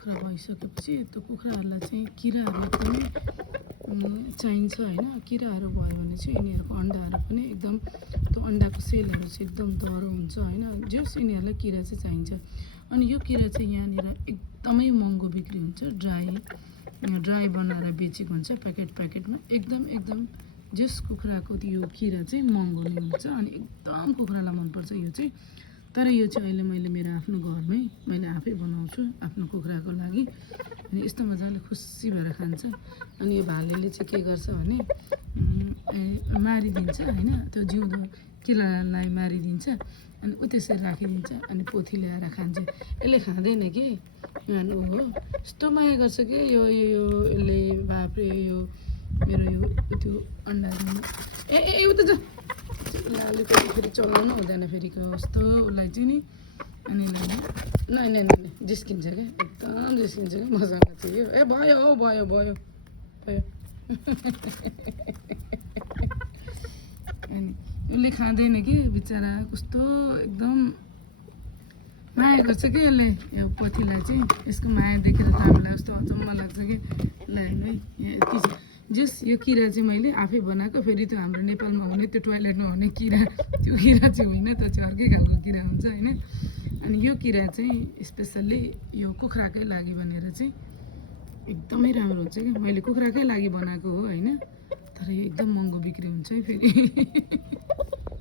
कुखुरा भइसकेपछि त्यो कुखुराहरूलाई चाहिँ किराहरू पनि चाहिन्छ होइन। किराहरू भयो भने चाहिँ यिनीहरूको अन्डाहरू पनि एकदम त्यो अन्डाको सेलहरू चाहिँ एकदम डह्रो हुन्छ होइन। जस यिनीहरूलाई किरा चाहिँ चाहिन्छ। अनि यो किरा चाहिँ यहाँनिर एकदमै महँगो बिक्री हुन्छ। ड्राई बनाएर बेचेको हुन्छ प्याकेटमा एकदम जस कुखुराको यो किरा चाहिँ महँगो नै हुन्छ। अनि एकदम कुखुरालाई मनपर्छ यो चाहिँ। तर यो चाहिँ अहिले मैले मेरो आफ्नो घरमै मैले आफै बनाउँछु आफ्नो कुखुराको लागि। अनि यस्तो मजाले खुसी भएर खान्छ। अनि यो भालेले चाहिँ के गर्छ भने मारिदिन्छ होइन, त्यो जिउँदो किरालाई मारिदिन्छ अनि ऊ त्यसरी राखिदिन्छ अनि पोथी ल्याएर खान्छ। यसले खाँदैन कि अनि हो यस्तो माया गर्छ कि यसले बाफ्रे यो मेरो यो त्यो अन्डाहरू ए उता जा लालुको फेरि चलाउनु हुँदैन फेरि कस्तो उसलाई चाहिँ नि। अनि नै जिस्किन्छ क्या एकदम जिस्किन्छ क्या मसँग चाहिँ यो ए भयो हो भयो अनि उसले खाँदैन कि बिचरा कस्तो एकदम माया गर्छ कि यसले यो पोथीलाई चाहिँ। यसको माया देखेर त हामीलाई कस्तो अचम्म लाग्छ कि ल है यति छ। जस यो किरा चाहिँ मैले आफै बनाएको, फेरि त्यो हाम्रो नेपालमा हुने त्यो टोइलेटमा हुने किरा त्यो किरा चाहिँ होइन, त्यो चाहिँ अर्कै खालको किरा हुन्छ होइन। अनि यो किरा चाहिँ स्पेसल्ली यो कुखुराकै लागि भनेर चाहिँ एकदमै राम्रो हुन्छ कि मैले कुखुराकै लागि बनाएको हो होइन। तर यो एकदम महँगो बिक्री हुन्छ है फेरि।